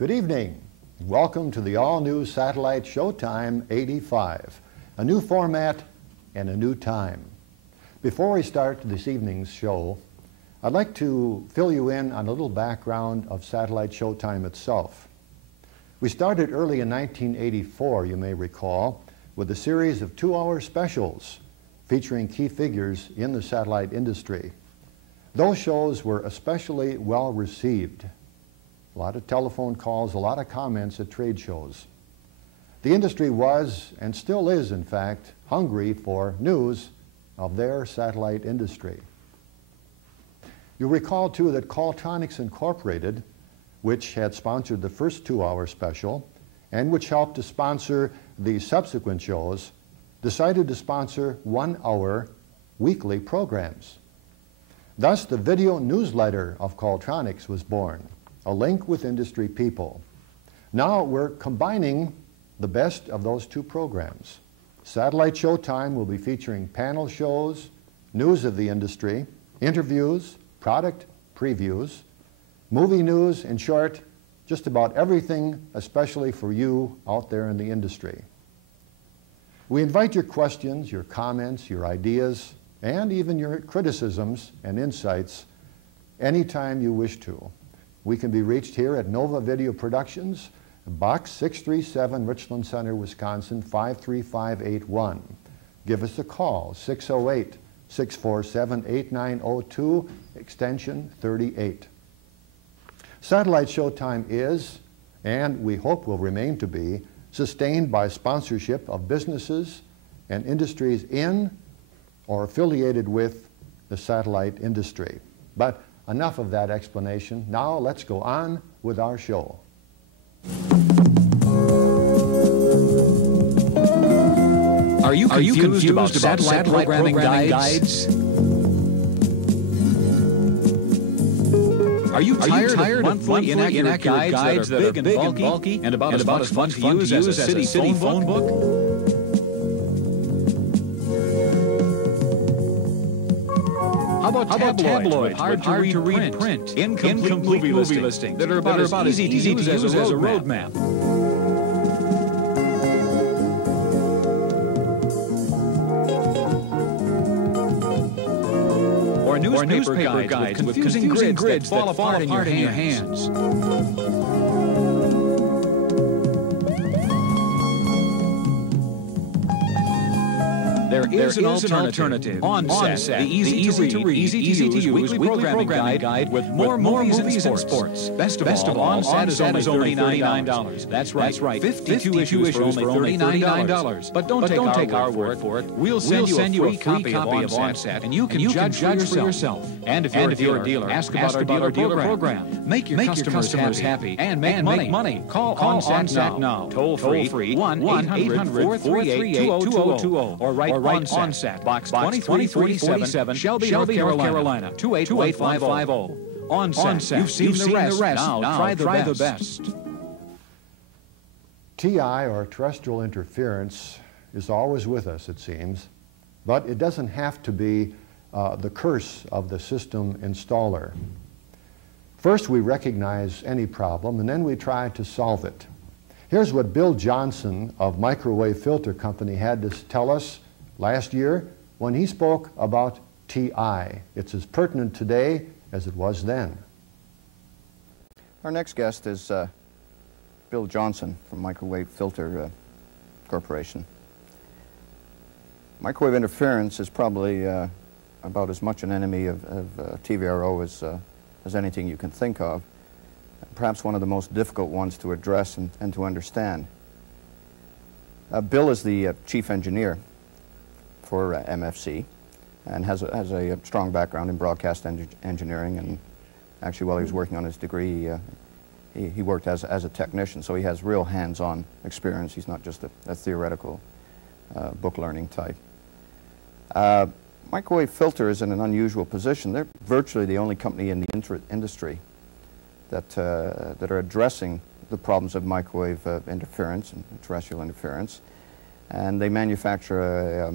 Good evening. Welcome to the all-new Satellite Showtime 85, a new format and a new time. Before we start this evening's show, I'd like to fill you in on a little background of Satellite Showtime itself. We started early in 1984, you may recall, with a series of 2-hour specials featuring key figures in the satellite industry. Those shows were especially well received. A lot of telephone calls, a lot of comments at trade shows. The industry was, and still is in fact, hungry for news of their satellite industry. You'll recall too that KTI26 Incorporated, which had sponsored the first 2-hour special and which helped to sponsor the subsequent shows, decided to sponsor 1-hour weekly programs. Thus, the video newsletter of KTI26 was born, a link with industry people. Now we're combining the best of those two programs. Satellite Showtime will be featuring panel shows, news of the industry, interviews, product previews, movie news, in short, just about everything, especially for you out there in the industry. We invite your questions, your comments, your ideas, and even your criticisms and insights anytime you wish to. We can be reached here at Nova Video Productions, Box 637, Richland Center, Wisconsin, 53581. Give us a call, 608-647-8902, extension 38. Satellite Showtime is, and we hope will remain to be, sustained by sponsorship of businesses and industries in or affiliated with the satellite industry. But enough of that explanation. Now let's go on with our show. Are you confused about satellite programming guides? Are you tired of monthly inaccurate guides that are big and bulky and about as much fun to use as a city phone book? How about tabloids hard to read print, incomplete movie listings that are about as easy to use as a roadmap? Or newspaper guides with confusing grids that fall apart in your hands? There is an alternative. OnSat, the easy-to-read, easy-to-use weekly programming guide with more movies and sports. Best of all, OnSat is only $39. That's right, 52 issues for only $39. But don't take our word for it. We'll send you a free copy of OnSat, and you can judge for yourself. And if you're a dealer, ask about our dealer program. Make your customers happy and make money. Call OnSat now. Toll free 1-800-438-2020 or write OnSat, Box 2347, Shelby, North Carolina, 28550. OnSat, you've seen the rest. Now try the best. TI, or terrestrial interference, is always with us, it seems, but it doesn't have to be the curse of the system installer. First, we recognize any problem, and then we try to solve it. Here's what Bill Johnson of Microwave Filter Company had to tell us last year when he spoke about TI. It's as pertinent today as it was then. Our next guest is Bill Johnson from Microwave Filter Corporation. Microwave interference is probably about as much an enemy of TVRO as anything you can think of. Perhaps one of the most difficult ones to address and to understand. Bill is the chief engineer for MFC and has a strong background in broadcast engineering, and actually while he was working on his degree he worked as a technician, so he has real hands-on experience. He's not just a theoretical book learning type. Microwave Filter is in an unusual position. They're virtually the only company in the industry that are addressing the problems of microwave interference and terrestrial interference, and they manufacture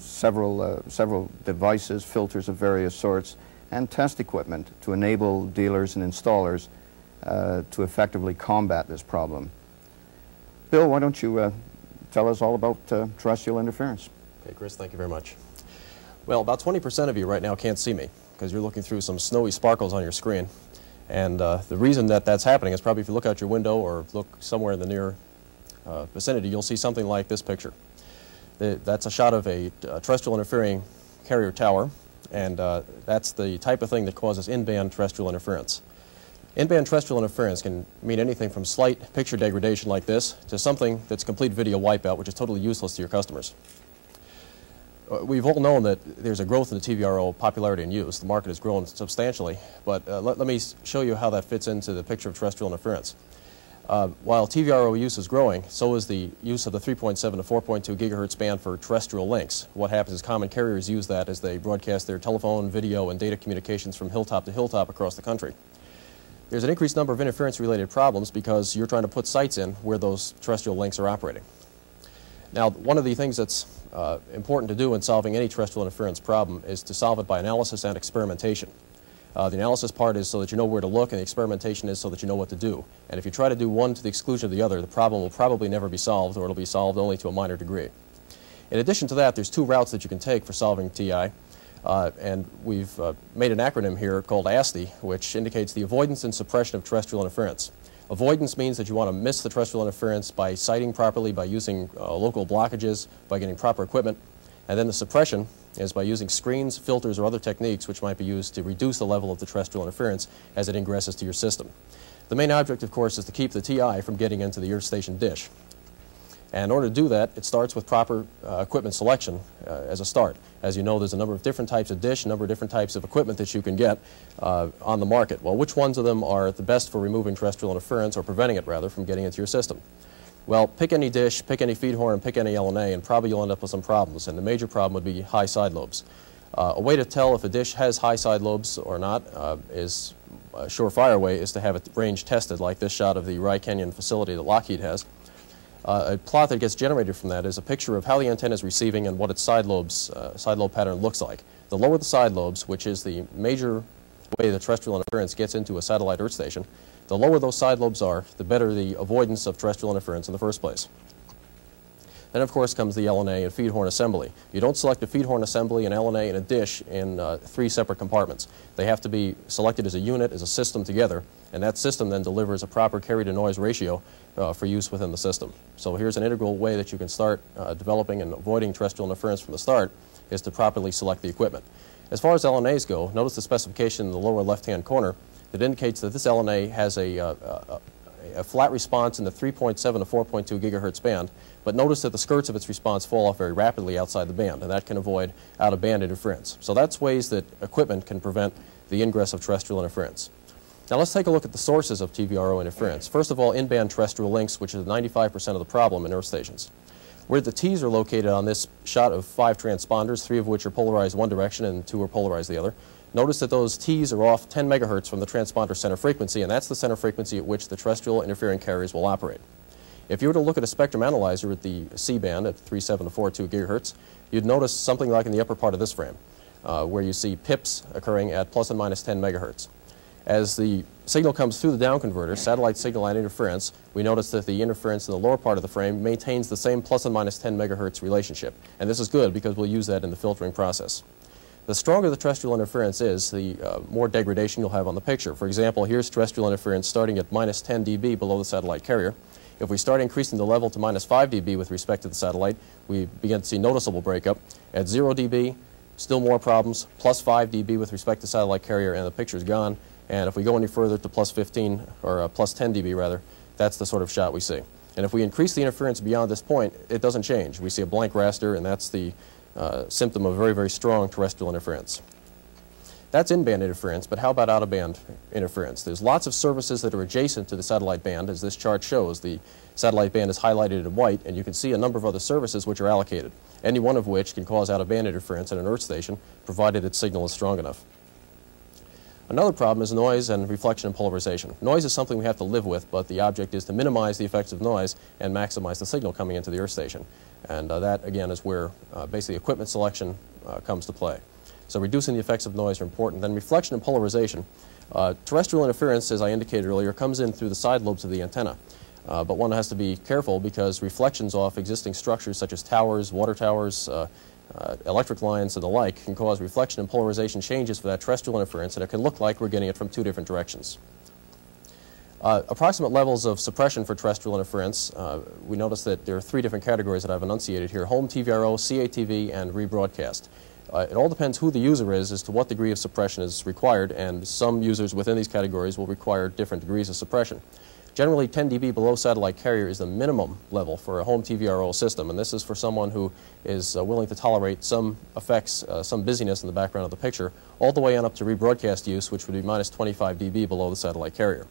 several devices, filters of various sorts, and test equipment to enable dealers and installers to effectively combat this problem. Bill, why don't you tell us all about terrestrial interference? Okay, Chris, thank you very much. Well, about 20% of you right now can't see me because you're looking through some snowy sparkles on your screen. And the reason that that's happening is probably if you look out your window or look somewhere in the near vicinity, you'll see something like this picture. That's a shot of a terrestrial interfering carrier tower, and that's the type of thing that causes in-band terrestrial interference. In-band terrestrial interference can mean anything from slight picture degradation like this to something that's complete video wipeout, which is totally useless to your customers. We've all known that there's a growth in the TVRO popularity and use. The market has grown substantially, but let me show you how that fits into the picture of terrestrial interference. While TVRO use is growing, so is the use of the 3.7 to 4.2 gigahertz band for terrestrial links. What happens is common carriers use that as they broadcast their telephone, video, and data communications from hilltop to hilltop across the country. There's an increased number of interference-related problems because you're trying to put sites in where those terrestrial links are operating. Now, one of the things that's important to do in solving any terrestrial interference problem is to solve it by analysis and experimentation. The analysis part is so that you know where to look, and the experimentation is so that you know what to do. And if you try to do one to the exclusion of the other, the problem will probably never be solved, or it'll be solved only to a minor degree. In addition to that, there's two routes that you can take for solving TI, and we've made an acronym here called ASTI, which indicates the avoidance and suppression of terrestrial interference. Avoidance means that you want to miss the terrestrial interference by sighting properly, by using local blockages, by getting proper equipment. And then the suppression is by using screens, filters, or other techniques which might be used to reduce the level of the terrestrial interference as it ingresses to your system. The main object, of course, is to keep the TI from getting into the earth station dish. And in order to do that, it starts with proper equipment selection as a start. As you know, there's a number of different types of dish, a number of different types of equipment that you can get on the market. Well, which ones of them are the best for removing terrestrial interference, or preventing it, rather, from getting into your system? Well, pick any dish, pick any feed horn, pick any LNA, and probably you'll end up with some problems. And the major problem would be high side lobes. A way to tell if a dish has high side lobes or not is a surefire way is to have it range tested, like this shot of the Rye Canyon facility that Lockheed has. A plot that gets generated from that is a picture of how the antenna is receiving and what its side lobe pattern looks like. The lower the side lobes, which is the major way the terrestrial interference gets into a satellite earth station, the lower those side lobes are, the better the avoidance of terrestrial interference in the first place. Then, of course, comes the LNA and feed horn assembly. You don't select a feed horn assembly, an LNA, and a dish in three separate compartments. They have to be selected as a unit, as a system together, and that system then delivers a proper carry-to-noise ratio for use within the system. So here's an integral way that you can start developing and avoiding terrestrial interference from the start, is to properly select the equipment. As far as LNAs go, notice the specification in the lower left-hand corner that indicates that this LNA has a flat response in the 3.7 to 4.2 gigahertz band, but notice that the skirts of its response fall off very rapidly outside the band, and that can avoid out-of-band interference. So that's ways that equipment can prevent the ingress of terrestrial interference. Now let's take a look at the sources of TVRO interference. First of all, in-band terrestrial links, which is 95% of the problem in earth stations. Where the T's are located on this shot of 5 transponders, 3 of which are polarized one direction and 2 are polarized the other. Notice that those T's are off 10 megahertz from the transponder center frequency, and that's the center frequency at which the terrestrial interfering carriers will operate. If you were to look at a spectrum analyzer at the C band at 3.7 to 4.2 gigahertz, you'd notice something like in the upper part of this frame, where you see pips occurring at plus and minus 10 megahertz. As the signal comes through the down converter, satellite signal line interference, we notice that the interference in the lower part of the frame maintains the same plus and minus 10 megahertz relationship. And this is good because we'll use that in the filtering process. The stronger the terrestrial interference is, the more degradation you'll have on the picture. For example, here's terrestrial interference starting at minus 10 dB below the satellite carrier. If we start increasing the level to minus 5 dB with respect to the satellite, we begin to see noticeable breakup. At 0 dB, still more problems, plus 5 dB with respect to satellite carrier, and the picture's gone. And if we go any further to plus 15, or plus 10 dB rather, that's the sort of shot we see. And if we increase the interference beyond this point, it doesn't change. We see a blank raster, and that's the symptom of very, very strong terrestrial interference. That's in-band interference, but how about out-of-band interference? There's lots of services that are adjacent to the satellite band. As this chart shows, the satellite band is highlighted in white, and you can see a number of other services which are allocated, any one of which can cause out-of-band interference in an earth station, provided its signal is strong enough. Another problem is noise and reflection and polarization. Noise is something we have to live with, but the object is to minimize the effects of noise and maximize the signal coming into the earth station. And that, again, is where basically equipment selection comes to play. So reducing the effects of noise are important. Then reflection and polarization. Terrestrial interference, as I indicated earlier, comes in through the side lobes of the antenna. But one has to be careful because reflections off existing structures such as towers, water towers, electric lines and the like can cause reflection and polarization changes for that terrestrial interference, and it can look like we're getting it from two different directions. Approximate levels of suppression for terrestrial interference, we notice that there are three different categories that I've enunciated here: home TVRO, CATV, and rebroadcast. It all depends who the user is as to what degree of suppression is required, and some users within these categories will require different degrees of suppression. Generally, 10 dB below satellite carrier is the minimum level for a home TVRO system, and this is for someone who is willing to tolerate some effects, some busyness in the background of the picture, all the way on up to rebroadcast use, which would be minus 25 dB below the satellite carrier.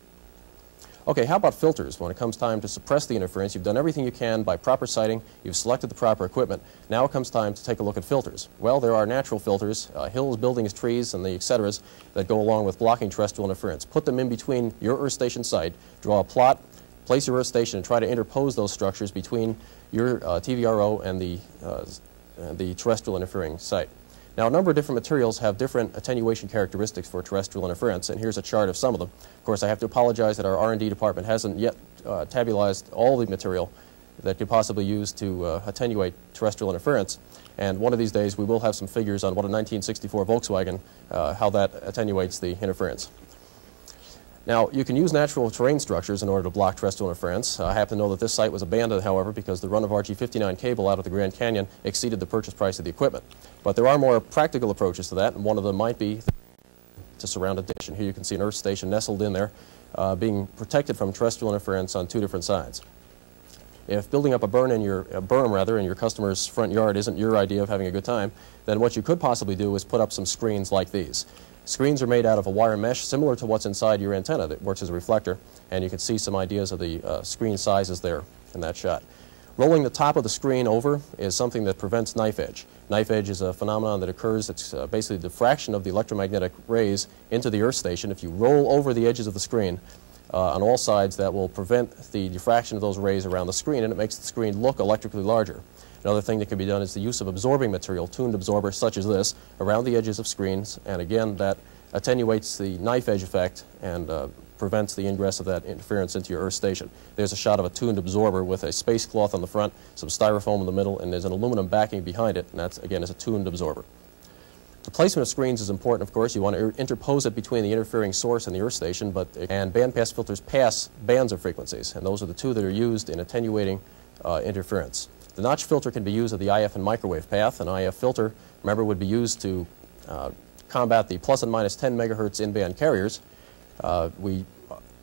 Okay, how about filters? When it comes time to suppress the interference, you've done everything you can by proper sighting, you've selected the proper equipment. Now it comes time to take a look at filters. Well, there are natural filters, hills, buildings, trees, and the et ceteras that go along with blocking terrestrial interference. Put them in between your earth station site, draw a plot, place your earth station, and try to interpose those structures between your TVRO and the terrestrial interfering site. Now, a number of different materials have different attenuation characteristics for terrestrial interference, and here's a chart of some of them. Of course, I have to apologize that our R&D department hasn't yet tabularized all the material that could possibly use to attenuate terrestrial interference, and one of these days we will have some figures on what a 1964 Volkswagen, how that attenuates the interference. Now, you can use natural terrain structures in order to block terrestrial interference. I happen to know that this site was abandoned, however, because the run of RG59 cable out of the Grand Canyon exceeded the purchase price of the equipment. But there are more practical approaches to that, and one of them might be to surround a dish. And here you can see an earth station nestled in there, being protected from terrestrial interference on two different sides. If building up a berm in your customer's front yard isn't your idea of having a good time, then what you could possibly do is put up some screens like these. Screens are made out of a wire mesh similar to what's inside your antenna that works as a reflector, and you can see some ideas of the screen sizes there in that shot. Rolling the top of the screen over is something that prevents knife edge. Knife edge is a phenomenon that occurs. It's basically the diffraction of the electromagnetic rays into the earth station. If you roll over the edges of the screen on all sides, that will prevent the diffraction of those rays around the screen, and it makes the screen look electrically larger. Another thing that can be done is the use of absorbing material, tuned absorbers such as this, around the edges of screens, and again, that attenuates the knife edge effect and prevents the ingress of that interference into your earth station. There's a shot of a tuned absorber with a space cloth on the front, some styrofoam in the middle, and there's an aluminum backing behind it, and that's, again, is a tuned absorber. The placement of screens is important, of course. You want to interpose it between the interfering source and the earth station, and bandpass filters pass bands of frequencies, and those are the two that are used in attenuating interference. The notch filter can be used at the IF and microwave path. An IF filter, remember, would be used to combat the plus and minus 10 megahertz in-band carriers. We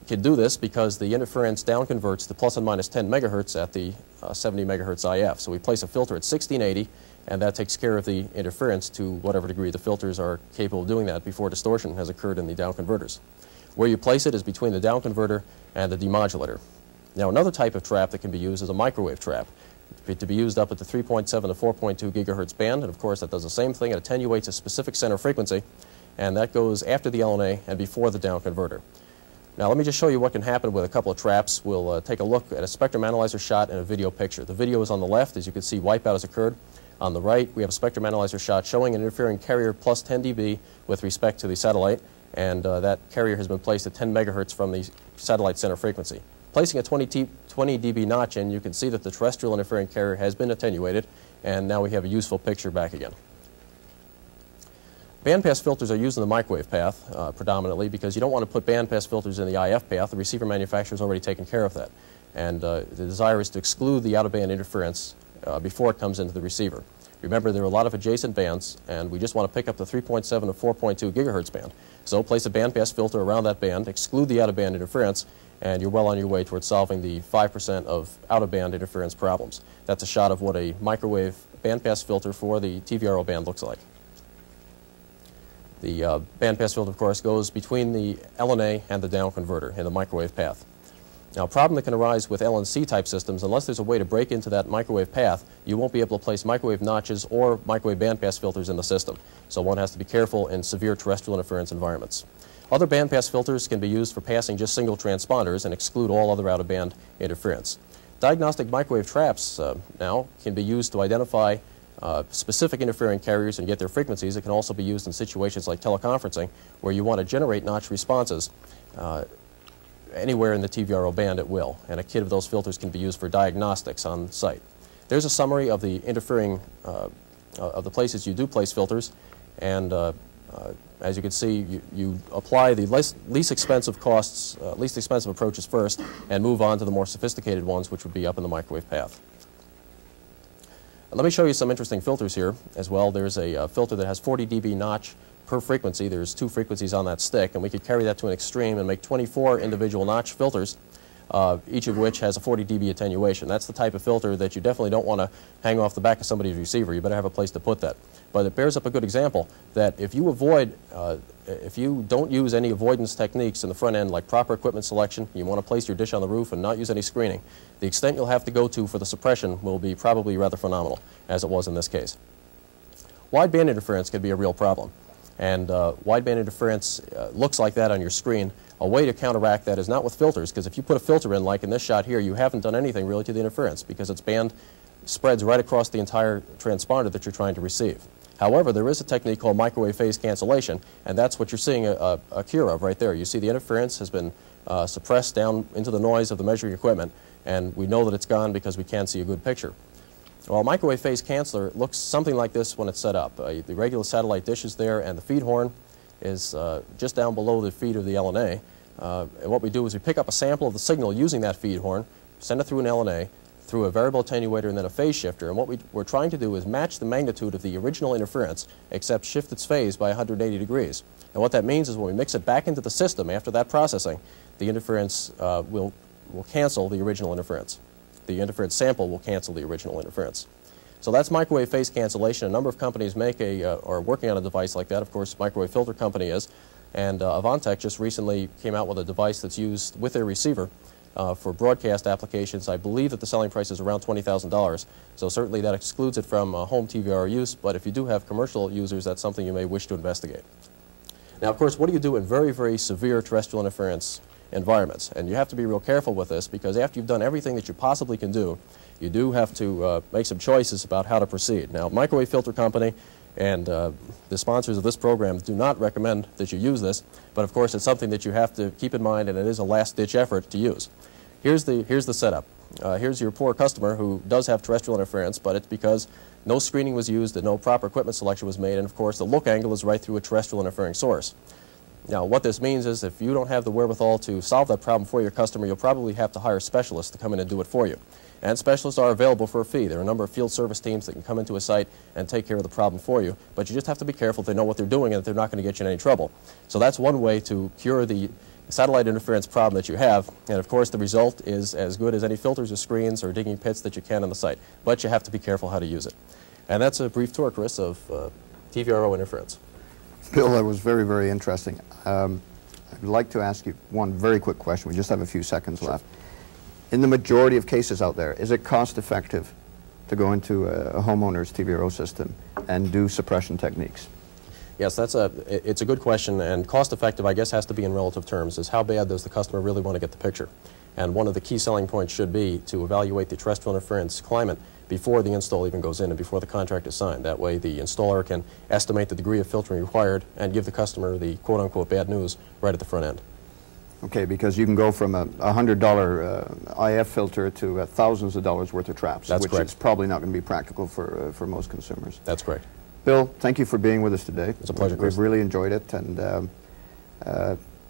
can do this because the interference down converts to plus and minus 10 megahertz at the 70 megahertz IF. So we place a filter at 1680, and that takes care of the interference to whatever degree the filters are capable of doing that before distortion has occurred in the down converters. Where you place it is between the down converter and the demodulator. Now, another type of trap that can be used is a microwave trap, to be used up at the 3.7 to 4.2 gigahertz band, and of course that does the same thing. It attenuates a specific center frequency, and that goes after the LNA and before the down converter. Now let me just show you what can happen with a couple of traps. We'll take a look at a spectrum analyzer shot and a video picture. The video is on the left. As you can see, wipeout has occurred. On the right, we have a spectrum analyzer shot showing an interfering carrier plus 10 dB with respect to the satellite, and that carrier has been placed at 10 megahertz from the satellite center frequency. Placing a 20 dB notch in, you can see that the terrestrial interfering carrier has been attenuated, and now we have a useful picture back again. Bandpass filters are used in the microwave path predominantly because you don't want to put bandpass filters in the IF path. The receiver manufacturer has already taken care of that. And the desire is to exclude the out-of-band interference before it comes into the receiver. Remember, there are a lot of adjacent bands, and we just want to pick up the 3.7 to 4.2 gigahertz band. So place a bandpass filter around that band, exclude the out-of-band interference, and you're well on your way towards solving the 5% of out-of-band interference problems. That's a shot of what a microwave bandpass filter for the TVRO band looks like. The bandpass filter, of course, goes between the LNA and the down converter in the microwave path. Now, a problem that can arise with LNC type systems, unless there's a way to break into that microwave path, you won't be able to place microwave notches or microwave bandpass filters in the system. So one has to be careful in severe terrestrial interference environments. Other bandpass filters can be used for passing just single transponders and exclude all other out-of-band interference. Diagnostic microwave traps now can be used to identify specific interfering carriers and get their frequencies. It can also be used in situations like teleconferencing, where you want to generate notch responses anywhere in the TVRO band at will, and a kit of those filters can be used for diagnostics on site. There's a summary of the interfering, of the places you do place filters, and as you can see, you apply the least expensive costs, least expensive approaches first, and move on to the more sophisticated ones, which would be up in the microwave path. Let me show you some interesting filters here as well. There's a filter that has 40 dB notch per frequency. There's 2 frequencies on that stick, and we could carry that to an extreme and make 24 individual notch filters, each of which has a 40 dB attenuation. That's the type of filter that you definitely don't want to hang off the back of somebody's receiver. You better have a place to put that. But it bears up a good example that if you avoid, if you don't use any avoidance techniques in the front end, like proper equipment selection, you want to place your dish on the roof and not use any screening, the extent you'll have to go to for the suppression will be probably rather phenomenal, as it was in this case. Wideband interference can be a real problem. And wideband interference looks like that on your screen. A way to counteract that is not with filters, because if you put a filter in, like in this shot here, you haven't done anything really to the interference, because its band spreads right across the entire transponder that you're trying to receive. However, there is a technique called microwave phase cancellation, and that's what you're seeing a cure of right there. You see the interference has been suppressed down into the noise of the measuring equipment, and we know that it's gone because we can't see a good picture. Well, a microwave phase canceller looks something like this when it's set up. The regular satellite dish is there, and the feed horn is just down below the feed of the LNA. And what we do is we pick up a sample of the signal using that feed horn, send it through an LNA, through a variable attenuator, and then a phase shifter. And what we're trying to do is match the magnitude of the original interference, except shift its phase by 180 degrees. And what that means is when we mix it back into the system after that processing, the interference will cancel the original interference. The interference sample will cancel the original interference. So that's microwave phase cancellation. A number of companies make are working on a device like that. Of course, Microwave Filter Company is. And Avantech just recently came out with a device that's used with their receiver for broadcast applications. I believe that the selling price is around $20,000. So certainly that excludes it from home TVR use, but if you do have commercial users, that's something you may wish to investigate. Now, of course, what do you do in very, very severe terrestrial interference environments? And you have to be real careful with this, because after you've done everything that you possibly can do, you do have to make some choices about how to proceed. Now, Microwave Filter Company and the sponsors of this program do not recommend that you use this, but of course it's something that you have to keep in mind, and it is a last-ditch effort to use. Here's the setup. Here's your poor customer who does have terrestrial interference, but it's because no screening was used and no proper equipment selection was made, and of course the look angle is right through a terrestrial interfering source. Now, what this means is if you don't have the wherewithal to solve that problem for your customer, you'll probably have to hire specialists to come in and do it for you. And specialists are available for a fee. There are a number of field service teams that can come into a site and take care of the problem for you, but you just have to be careful they know what they're doing and that they're not going to get you in any trouble. So that's one way to cure the satellite interference problem that you have, and of course the result is as good as any filters or screens or digging pits that you can on the site, but you have to be careful how to use it. And that's a brief tour, Chris, of TVRO interference. Bill, that was very, very interesting. I'd like to ask you one very quick question. We just have a few seconds left. In the majority of cases out there, is it cost effective to go into a homeowner's TVRO system and do suppression techniques? Yes, it's a good question, and cost effective, I guess, has to be in relative terms, is how bad does the customer really want to get the picture? And one of the key selling points should be to evaluate the terrestrial interference climate before the install even goes in and before the contract is signed. That way the installer can estimate the degree of filtering required and give the customer the quote-unquote bad news right at the front end. Okay, because you can go from a $100 IF filter to thousands of dollars worth of traps, That's which correct. is probably not going to be practical for most consumers. That's correct. Bill, thank you for being with us today. It's a pleasure, Chris. We've really enjoyed it, and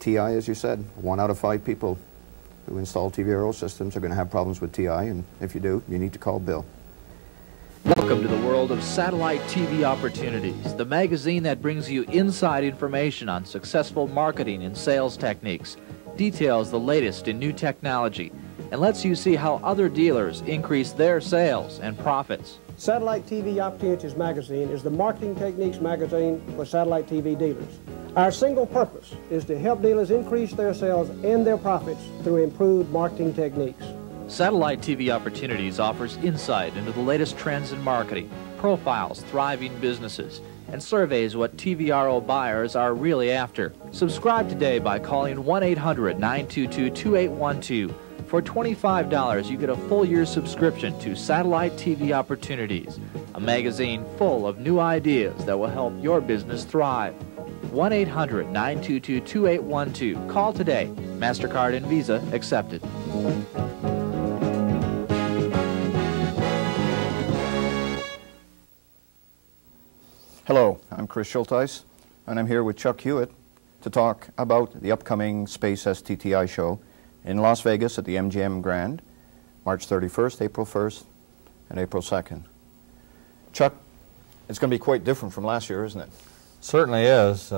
TI, as you said, 1 out of 5 people who install TVRO systems are going to have problems with TI, and if you do, you need to call Bill. Welcome to the world of Satellite TV Opportunities, the magazine that brings you inside information on successful marketing and sales techniques, details the latest in new technology, and lets you see how other dealers increase their sales and profits. Satellite TV Opportunities magazine is the marketing techniques magazine for satellite TV dealers. Our single purpose is to help dealers increase their sales and their profits through improved marketing techniques. Satellite TV Opportunities offers insight into the latest trends in marketing, profiles thriving businesses, and surveys what TVRO buyers are really after. Subscribe today by calling 1-800-922-2812 For $25, you get a full year subscription to Satellite TV Opportunities, a magazine full of new ideas that will help your business thrive. 1-800-922-2812. Call today. MasterCard and Visa accepted. Hello, I'm Chris Schulteis, and I'm here with Chuck Hewitt to talk about the upcoming Space STTI show in Las Vegas at the MGM Grand, March 31st, April 1st, and April 2nd. Chuck, it's going to be quite different from last year, isn't it? Certainly is.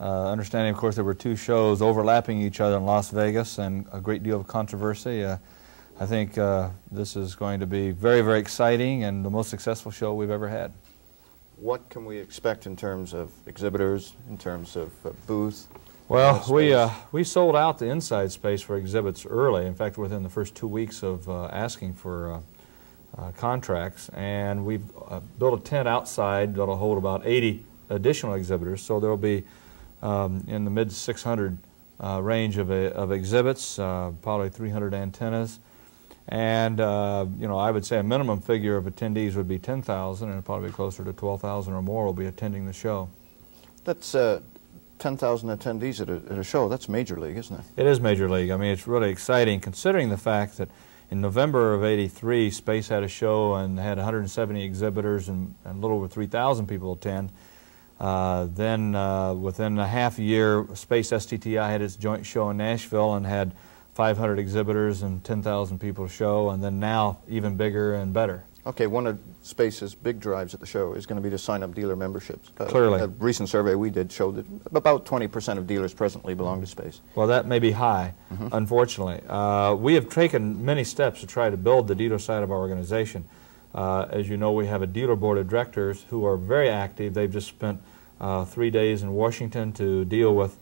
Understanding, of course, there were two shows overlapping each other in Las Vegas and a great deal of controversy. I think this is going to be very, very exciting and the most successful show we've ever had. What can we expect in terms of exhibitors, in terms of booth? Well, we sold out the inside space for exhibits early. In fact, within the first 2 weeks of asking for contracts, and we've built a tent outside that'll hold about 80 additional exhibitors. So there'll be in the mid 600 range of exhibits, probably 300 antennas, and you know, I would say a minimum figure of attendees would be 10,000, and probably closer to 12,000 or more will be attending the show. That's 10,000 attendees at a show. That's major league, isn't it? It is major league. I mean, it's really exciting considering the fact that in November of '83, Space had a show and had 170 exhibitors and a little over 3,000 people attend. Then within a half year, Space STTI had its joint show in Nashville and had 500 exhibitors and 10,000 people show, and then now even bigger and better. Okay, one of Space's big drives at the show is going to be to sign up dealer memberships. Clearly. A recent survey we did showed that about 20% of dealers presently belong to Space. Well, that may be high, unfortunately. We have taken many steps to try to build the dealer side of our organization. As you know, we have a dealer board of directors who are very active. They've just spent 3 days in Washington to deal with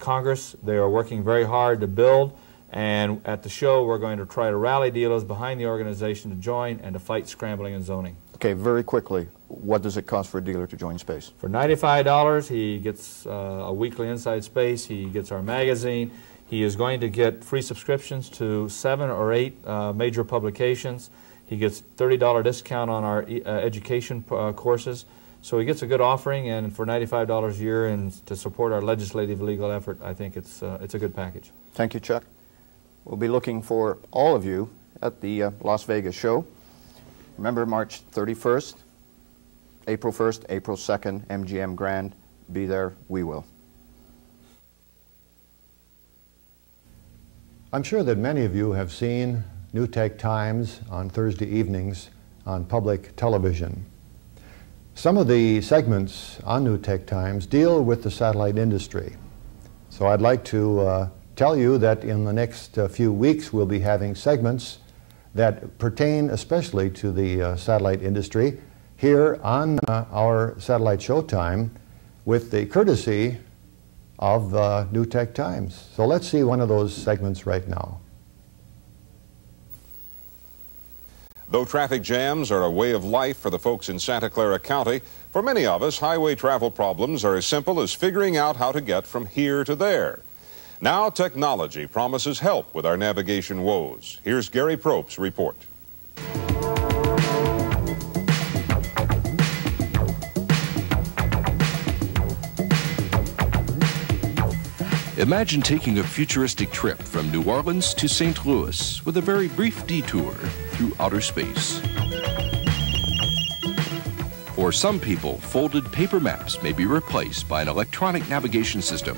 Congress. They are working very hard to build. And at the show, we're going to try to rally dealers behind the organization to join and to fight scrambling and zoning. Okay, very quickly, what does it cost for a dealer to join Space? For $95, he gets a weekly inside space. He gets our magazine. He is going to get free subscriptions to 7 or 8 major publications. He gets $30 discount on our education courses. So he gets a good offering, and for $95 a year and to support our legislative legal effort, I think it's a good package. Thank you, Chuck. We'll be looking for all of you at the Las Vegas show. Remember, March 31st, April 1st, April 2nd, MGM Grand. Be there, we will. I'm sure that many of you have seen New Tech Times on Thursday evenings on public television. Some of the segments on New Tech Times deal with the satellite industry. So I'd like to tell you that in the next few weeks we'll be having segments that pertain especially to the satellite industry here on our Satellite Showtime with the courtesy of New Tech Times. So let's see one of those segments right now. Though traffic jams are a way of life for the folks in Santa Clara County, for many of us, highway travel problems are as simple as figuring out how to get from here to there. Now technology promises help with our navigation woes. Here's Gary Probst's report. Imagine taking a futuristic trip from New Orleans to St. Louis with a very brief detour through outer space. For some people, folded paper maps may be replaced by an electronic navigation system.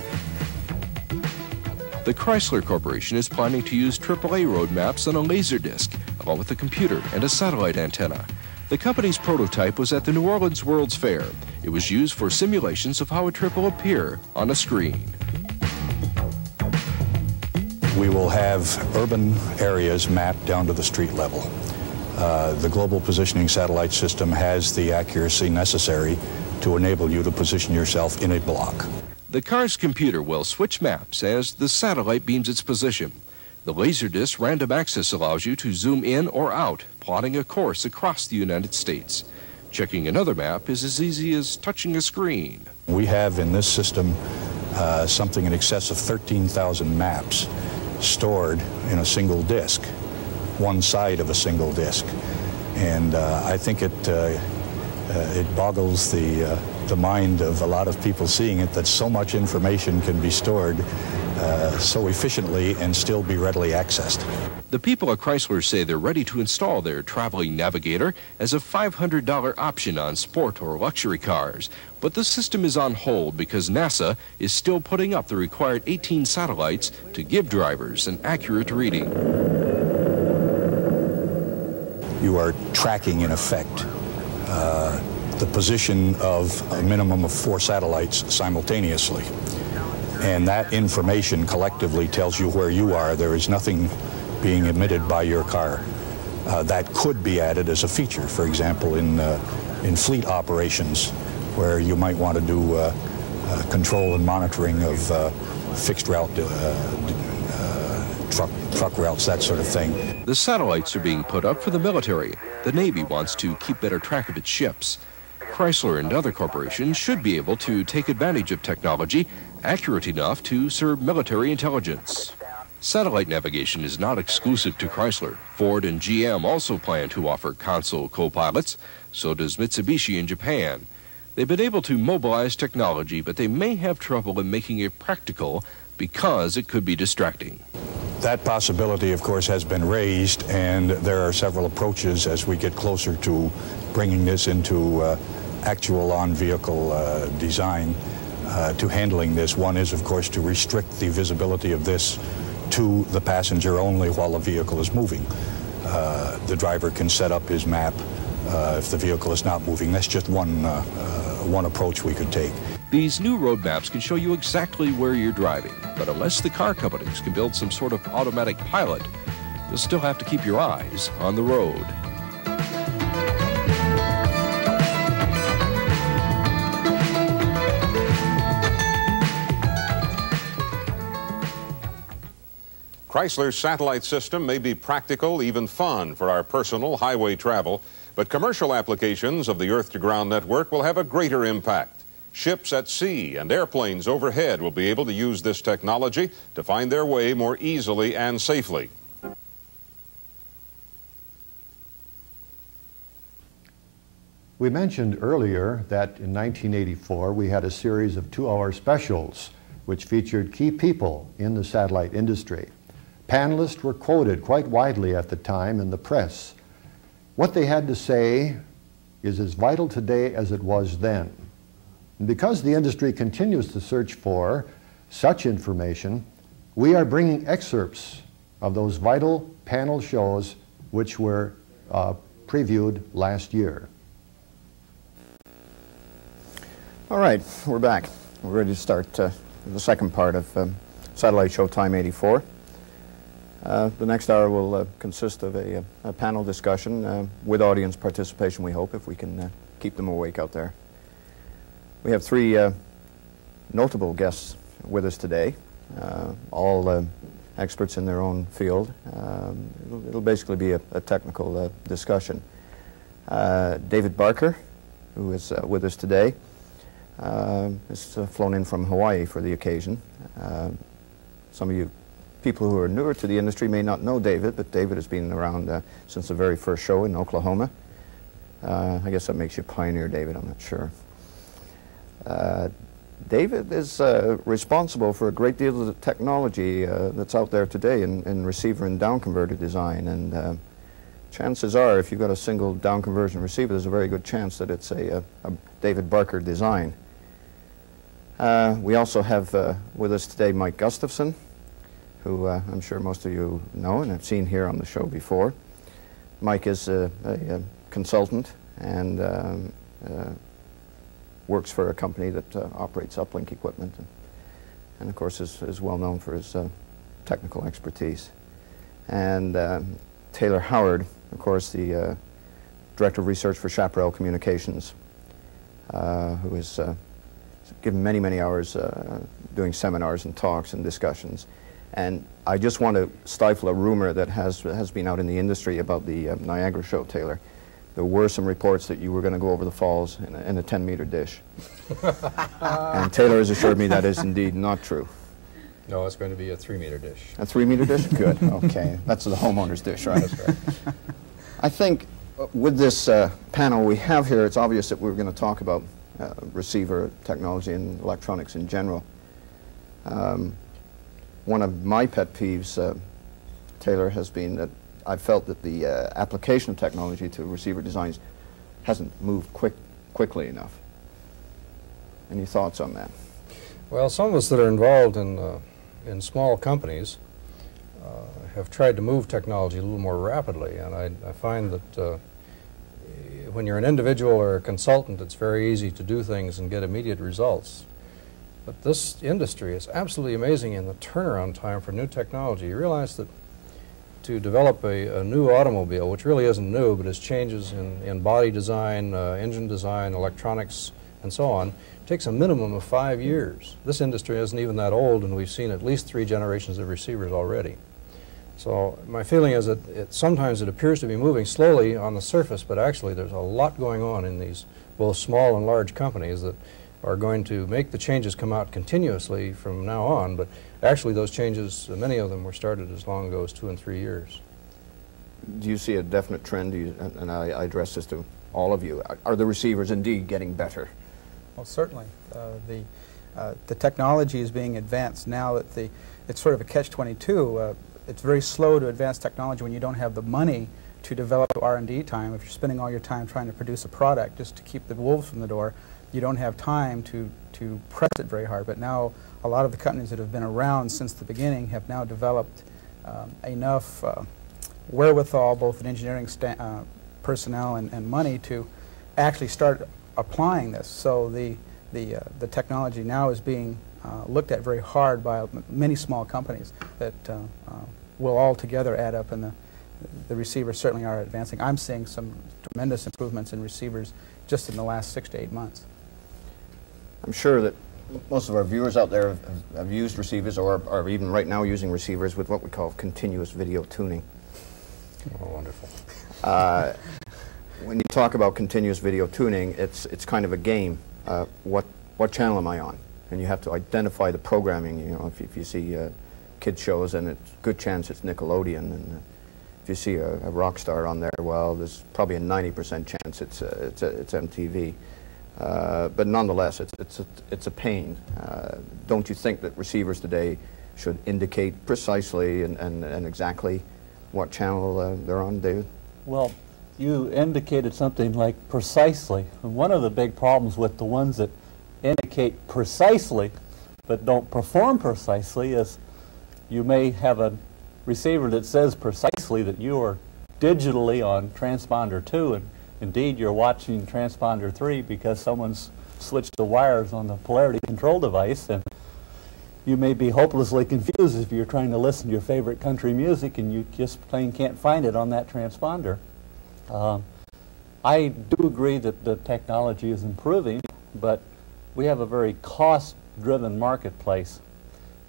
The Chrysler Corporation is planning to use AAA road maps on a laser disc, along with a computer and a satellite antenna. The company's prototype was at the New Orleans World's Fair. It was used for simulations of how a trip will appear on a screen. We will have urban areas mapped down to the street level. The Global Positioning Satellite System has the accuracy necessary to enable you to position yourself in a block. The car's computer will switch maps as the satellite beams its position. The Laserdisc random access allows you to zoom in or out, plotting a course across the United States. Checking another map is as easy as touching a screen. We have in this system something in excess of 13,000 maps, stored in a single disk, one side of a single disk. And I think it boggles the mind of a lot of people seeing it that so much information can be stored so efficiently and still be readily accessed. The people at Chrysler say they're ready to install their traveling navigator as a $500 option on sport or luxury cars. But the system is on hold because NASA is still putting up the required 18 satellites to give drivers an accurate reading. You are tracking, in effect, the position of a minimum of 4 satellites simultaneously. And that information collectively tells you where you are. There is nothing being emitted by your car. That could be added as a feature, for example, in fleet operations, where you might want to do control and monitoring of fixed route truck routes, that sort of thing. The satellites are being put up for the military. The Navy wants to keep better track of its ships. Chrysler and other corporations should be able to take advantage of technology accurate enough to serve military intelligence. Satellite navigation is not exclusive to Chrysler. Ford and GM also plan to offer console co-pilots. So does Mitsubishi in Japan. They've been able to mobilize technology, but they may have trouble in making it practical because it could be distracting. That possibility, of course, has been raised, and there are several approaches as we get closer to bringing this into actual on-vehicle design to handling this. One is, of course, to restrict the visibility of this to the passenger only while the vehicle is moving. The driver can set up his map if the vehicle is not moving. That's just one approach we could take. These new road maps can show you exactly where you're driving, but unless the car companies can build some sort of automatic pilot, you'll still have to keep your eyes on the road. Chrysler's satellite system may be practical, even fun for our personal highway travel, but commercial applications of the Earth-to-Ground network will have a greater impact. Ships at sea and airplanes overhead will be able to use this technology to find their way more easily and safely. We mentioned earlier that in 1984 we had a series of 2-hour specials which featured key people in the satellite industry. Panelists were quoted quite widely at the time in the press. What they had to say is as vital today as it was then. And because the industry continues to search for such information, we are bringing excerpts of those vital panel shows which were previewed last year. All right, we're back. We're ready to start the second part of Satellite Showtime 84. The next hour will consist of a panel discussion with audience participation, we hope, if we can keep them awake out there. We have 3 notable guests with us today, all experts in their own field. It'll basically be a technical discussion. David Barker, who is with us today, is flown in from Hawaii for the occasion. Some of you people who are newer to the industry may not know David, but David has been around since the very first show in Oklahoma. I guess that makes you a pioneer, David, I'm not sure. David is responsible for a great deal of the technology that's out there today in receiver and down converter design, and chances are if you've got a single down conversion receiver, there's a very good chance that it's a David Barker design. We also have with us today Mike Gustafson, who I'm sure most of you know and have seen here on the show before. Mike is a consultant and works for a company that operates uplink equipment, and of course is well known for his technical expertise. And Taylor Howard, of course, the Director of Research for Chaparral Communications, who has given many hours doing seminars and talks and discussions. And I just want to stifle a rumor that has been out in the industry about the Niagara show, Taylor. There were some reports that you were going to go over the falls in a 10-meter dish. And Taylor has assured me that is indeed not true. No, it's going to be a 3-meter dish. A 3-meter dish? Good. Okay. That's the homeowner's dish, right? That's right. I think with this panel we have here, it's obvious that we're going to talk about receiver technology and electronics in general. One of my pet peeves, Taylor, has been that I've felt that the application of technology to receiver designs hasn't moved quickly enough. Any thoughts on that? Well, some of us that are involved in small companies have tried to move technology a little more rapidly, and I find that when you're an individual or a consultant, it's very easy to do things and get immediate results. But this industry is absolutely amazing in the turnaround time for new technology. You realize that to develop a new automobile, which really isn't new, but is changes in body design, engine design, electronics, and so on, takes a minimum of 5 years. This industry isn't even that old, and we've seen at least 3 generations of receivers already. So my feeling is that sometimes it appears to be moving slowly on the surface, but actually there's a lot going on in these both small and large companies that are going to make the changes come out continuously from now on. But actually those changes, many of them were started as long ago as 2 and 3 years. Do you see a definite trend, and I address this to all of you, are the receivers indeed getting better? Well, certainly. The technology is being advanced now that it's sort of a catch-22. It's very slow to advance technology when you don't have the money to develop R&D time. If you're spending all your time trying to produce a product just to keep the wolves from the door, you don't have time to press it very hard. But now a lot of the companies that have been around since the beginning have now developed enough wherewithal, both in engineering personnel and money, to actually start applying this. So the technology now is being looked at very hard by many small companies that will all together add up, and the receivers certainly are advancing. I'm seeing some tremendous improvements in receivers just in the last 6 to 8 months. I'm sure that most of our viewers out there have used receivers or are even right now using receivers with what we call continuous video tuning. Oh, wonderful. When you talk about continuous video tuning, it's kind of a game. What channel am I on? And you have to identify the programming. You know, if you see kid shows, and it's a good chance it's Nickelodeon, and if you see a rock star on there, well, there's probably a 90% chance it's MTV. But nonetheless, it's a pain. Don't you think that receivers today should indicate precisely and exactly what channel they're on, David? Well, you indicated something like precisely. And one of the big problems with the ones that indicate precisely but don't perform precisely is you may have a receiver that says precisely that you are digitally on transponder 2, and indeed you're watching transponder 3 because someone's switched the wires on the polarity control device, and you may be hopelessly confused if you're trying to listen to your favorite country music and you just plain can't find it on that transponder. I do agree that the technology is improving, but we have a very cost-driven marketplace,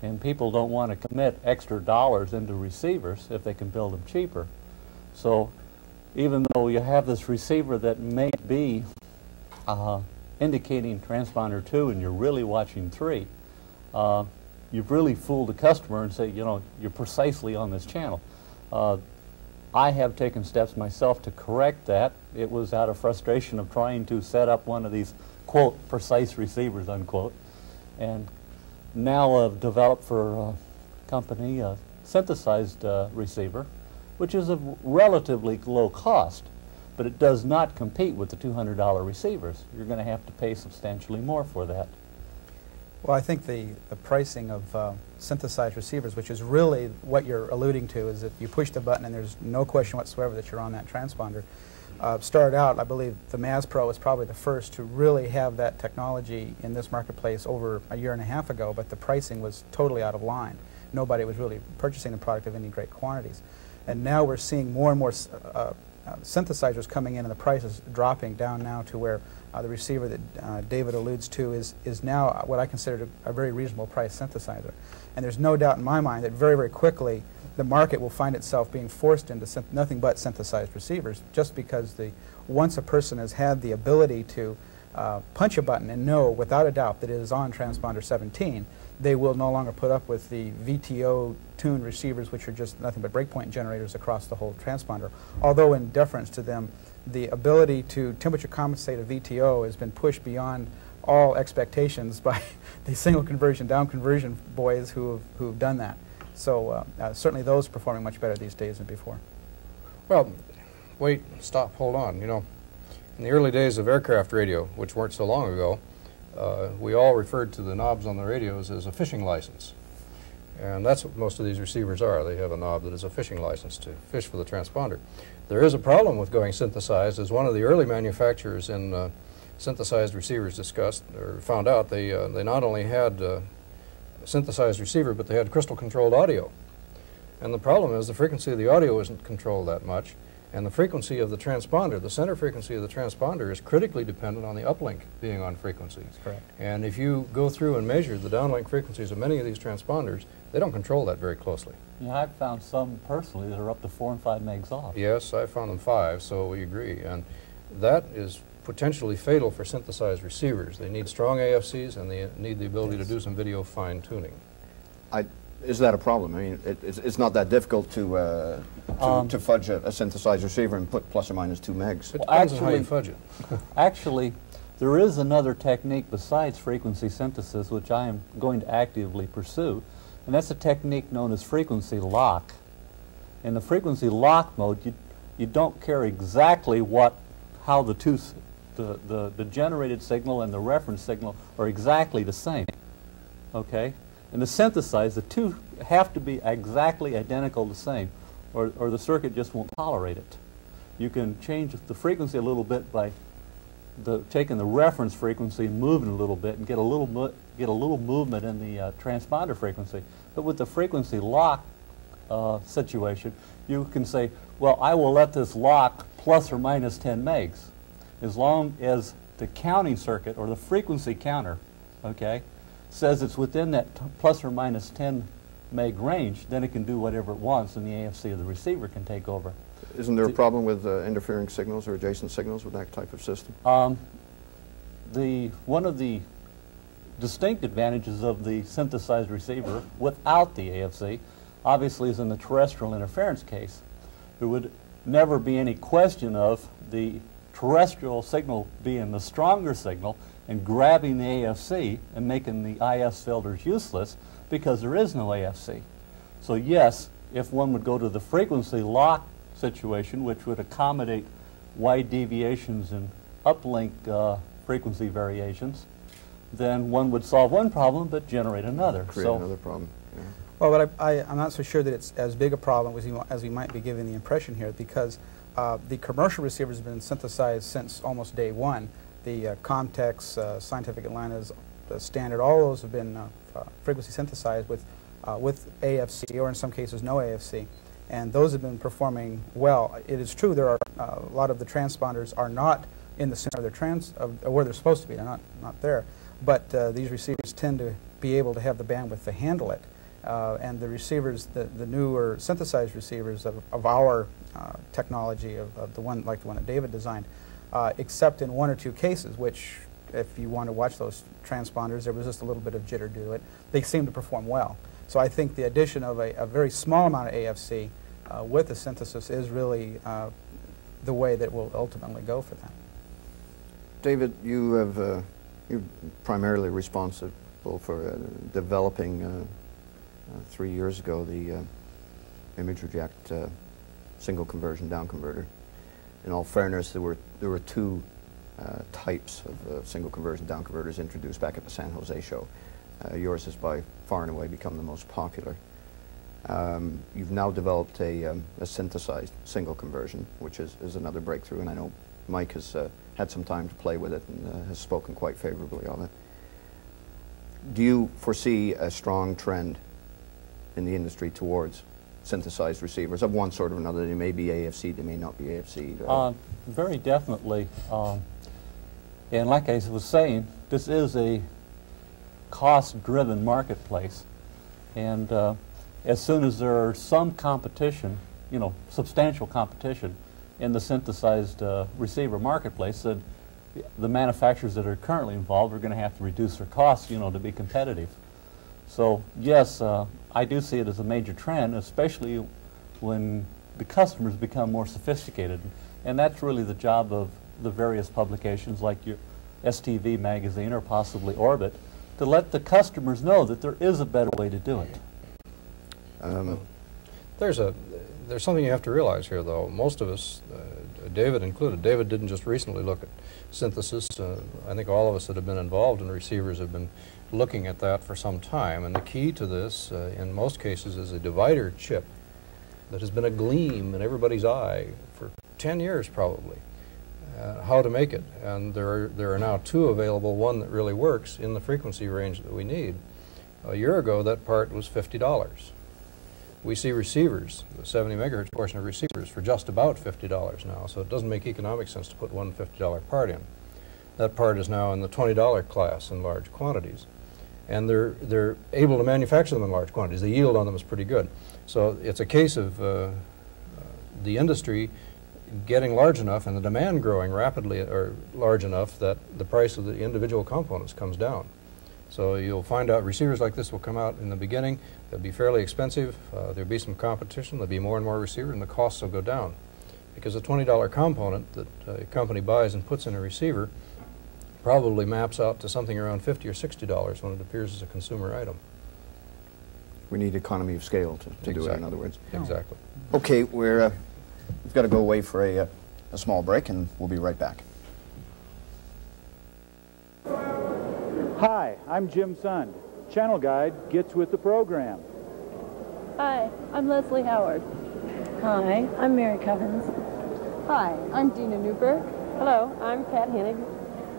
and people don't want to commit extra dollars into receivers if they can build them cheaper. So even though you have this receiver that may be indicating transponder 2 and you're really watching 3, you've really fooled the customer and say, you know, you're precisely on this channel. I have taken steps myself to correct that. It was out of frustration of trying to set up one of these, quote, precise receivers, unquote. And now I've developed for a company a synthesized receiver, which is a relatively low cost, but it does not compete with the $200 receivers. You're going to have to pay substantially more for that. Well, I think the pricing of synthesized receivers, which is really what you're alluding to, is that you push the button and there's no question whatsoever that you're on that transponder. Started out, I believe the Maz Pro was probably the first to really have that technology in this marketplace over a year and a half ago, but the pricing was totally out of line. Nobody was really purchasing the product of any great quantities. And now we're seeing more and more synthesizers coming in and the price is dropping down now to where the receiver that David alludes to is now what I consider a very reasonable price synthesizer. And there's no doubt in my mind that very, very quickly the market will find itself being forced into nothing but synthesized receivers, just because once a person has had the ability to punch a button and know without a doubt that it is on transponder 17, they will no longer put up with the VTO tuned receivers, which are just nothing but breakpoint generators across the whole transponder. Although in deference to them, the ability to temperature compensate a VTO has been pushed beyond all expectations by the single conversion, down conversion boys who've done that. So certainly those are performing much better these days than before. Well, wait, stop, hold on. You know, in the early days of aircraft radio, which weren't so long ago, we all referred to the knobs on the radios as a fishing license. And that's what most of these receivers are. They have a knob that is a fishing license to fish for the transponder. There is a problem with going synthesized. As one of the early manufacturers in synthesized receivers discussed or found out, they not only had a synthesized receiver, but they had crystal controlled audio. And the problem is the frequency of the audio isn't controlled that much, and the frequency of the transponder, the center frequency of the transponder, is critically dependent on the uplink being on frequency. That's correct. And if you go through and measure the downlink frequencies of many of these transponders, they don't control that very closely. Yeah, I've found some personally that are up to 4 and 5 megs off. Yes, I found them 5, so we agree. And that is potentially fatal for synthesized receivers. They need strong AFCs, and they need the ability to do some video fine-tuning. Is that a problem? I mean, it's not that difficult to fudge a synthesized receiver and put plus or minus 2 megs. It depends on how you fudge it. Actually, there is another technique besides frequency synthesis which I am going to actively pursue, and that's a technique known as frequency lock. In the frequency lock mode, you don't care exactly how the generated signal and the reference signal are exactly the same. Okay? In the synthesized, the two have to be exactly identical the same, or the circuit just won't tolerate it. You can change the frequency a little bit by taking the reference frequency and moving a little bit and get a little movement in the transponder frequency. But with the frequency lock situation, you can say, well, I will let this lock plus or minus 10 megs. As long as the counting circuit or the frequency counter, okay, says it's within that plus or minus 10 meg range, then it can do whatever it wants and the AFC of the receiver can take over. Isn't there a problem with interfering signals or adjacent signals with that type of system? One of the distinct advantages of the synthesized receiver without the AFC obviously is in the terrestrial interference case. There would never be any question of the terrestrial signal being the stronger signal and grabbing the AFC and making the IS filters useless because there is no AFC. So yes, if one would go to the frequency lock situation, which would accommodate wide deviations and uplink frequency variations, then one would solve one problem but generate another. Create another problem. Yeah. Well, but I'm not so sure that it's as big a problem as we might be giving the impression here, because the commercial receivers have been synthesized since almost day one. The Comtex, Scientific Atlanta's, Standard, all those have been frequency synthesized with AFC, or in some cases no AFC, and those have been performing well. It is true there are a lot of the transponders are not in the center of where they're supposed to be. They're not there, but these receivers tend to be able to have the bandwidth to handle it, and the receivers, the newer synthesized receivers of our technology, of the one like the one that David designed, except in 1 or 2 cases, which if you want to watch those transponders, there was just a little bit of jitter due to it. They seem to perform well. So I think the addition of a very small amount of AFC with the synthesis is really the way that will ultimately go for that. David, you're primarily responsible for developing 3 years ago the image reject single conversion down converter. In all fairness, there were 2 types of single conversion down converters introduced back at the San Jose show. Yours has by far and away become the most popular. You've now developed a synthesized single conversion, which is another breakthrough, and I know Mike has had some time to play with it and has spoken quite favorably of it. Do you foresee a strong trend in the industry towards synthesized receivers of one sort or another? They may be AFC, they may not be AFC. Very definitely. And like I was saying, this is a cost-driven marketplace. And as soon as there are some competition, substantial competition in the synthesized receiver marketplace, then the manufacturers that are currently involved are going to have to reduce their costs, to be competitive. So yes, I do see it as a major trend, especially when the customers become more sophisticated. And that's really the job of the various publications like your STV magazine or possibly Orbit, to let the customers know that there is a better way to do it. There's something you have to realize here, though. Most of us, David included, David didn't just recently look at synthesis. I think all of us that have been involved in receivers have been looking at that for some time. And the key to this, in most cases, is a divider chip that has been a gleam in everybody's eye for 10 years probably. How to make it. And there are now two available, one that really works in the frequency range that we need. A year ago, that part was $50. We see receivers, the 70 megahertz portion of receivers, for just about $50 now, so it doesn't make economic sense to put one $50 part in. That part is now in the $20 class in large quantities. And they're able to manufacture them in large quantities. The yield on them is pretty good. So it's a case of the industry getting large enough and the demand growing rapidly or large enough that the price of the individual components comes down. So you'll find out receivers like this will come out in the beginning. They'll be fairly expensive. There'll be some competition. There'll be more and more receivers, and the costs will go down. Because a $20 component that a company buys and puts in a receiver probably maps out to something around $50 or $60 when it appears as a consumer item. We need economy of scale to do it, in other words. Exactly. Okay, we've got to go away for a small break, and we'll be right back. Hi, I'm Jim Sund. Channel Guide gets with the program. Hi, I'm Leslie Howard. Hi, I'm Mary Covens. Hi, I'm Dina Newberg. Hello, I'm Pat Hennig.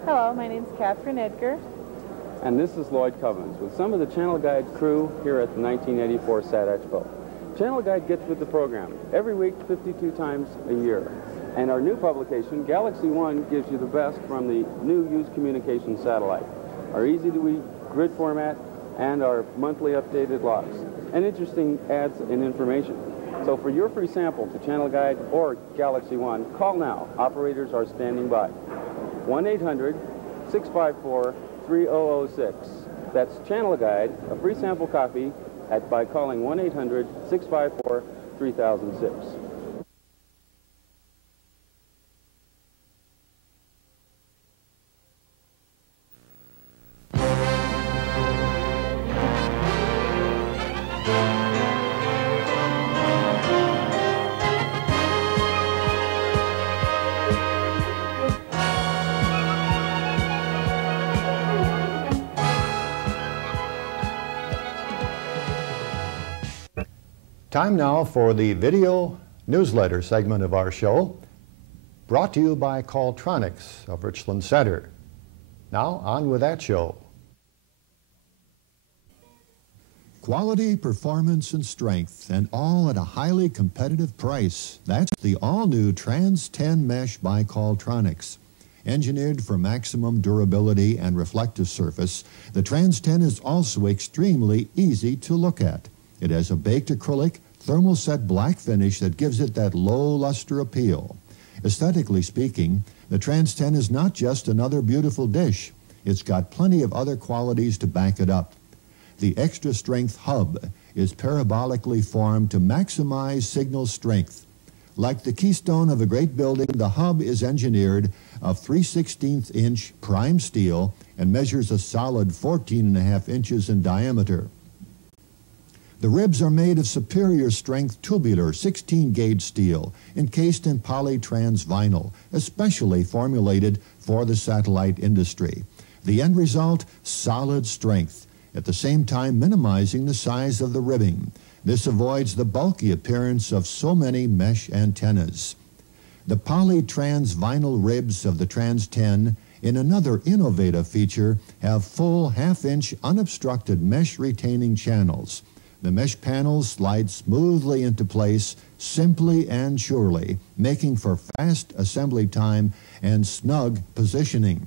Hello, my name's Catherine Edgar. And this is Lloyd Covens with some of the Channel Guide crew here at the 1984 SAT Expo. Channel Guide gets with the program every week, 52 times a year. And our new publication, Galaxy One, gives you the best from the new used communication satellite. Our easy-to-read grid format and our monthly updated logs. And interesting ads and information. So for your free sample to Channel Guide or Galaxy One, call now. Operators are standing by. 1-800-654-3006. That's Channel Guide, a free sample copy by calling 1-800-654-3006. Time now for the video newsletter segment of our show, brought to you by Qualtronics of Richland Center. Now, on with that show. Quality, performance, and strength, and all at a highly competitive price. That's the all-new Trans 10 Mesh by Qualtronics. Engineered for maximum durability and reflective surface, the Trans 10 is also extremely easy to look at. It has a baked acrylic, thermoset black finish that gives it that low luster appeal. Aesthetically speaking, the Trans 10 is not just another beautiful dish. It's got plenty of other qualities to back it up. The extra strength hub is parabolically formed to maximize signal strength. Like the keystone of a great building, the hub is engineered of 3/16" prime steel and measures a solid 14.5 inches in diameter. The ribs are made of superior strength tubular 16-gauge steel encased in polytrans vinyl, especially formulated for the satellite industry. The end result, solid strength, at the same time minimizing the size of the ribbing. This avoids the bulky appearance of so many mesh antennas. The polytrans vinyl ribs of the Trans 10, in another innovative feature, have full half-inch unobstructed mesh retaining channels. The mesh panels slide smoothly into place, simply and surely, making for fast assembly time and snug positioning.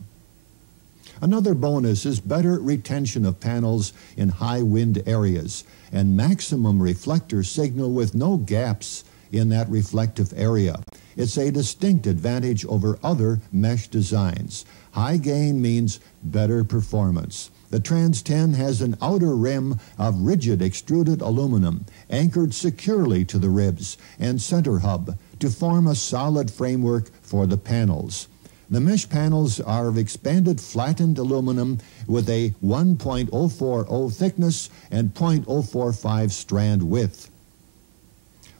Another bonus is better retention of panels in high wind areas and maximum reflector signal with no gaps in that reflective area. It's a distinct advantage over other mesh designs. High gain means better performance. The Trans 10 has an outer rim of rigid extruded aluminum anchored securely to the ribs and center hub to form a solid framework for the panels. The mesh panels are of expanded flattened aluminum with a 1.040 thickness and 0.045 strand width.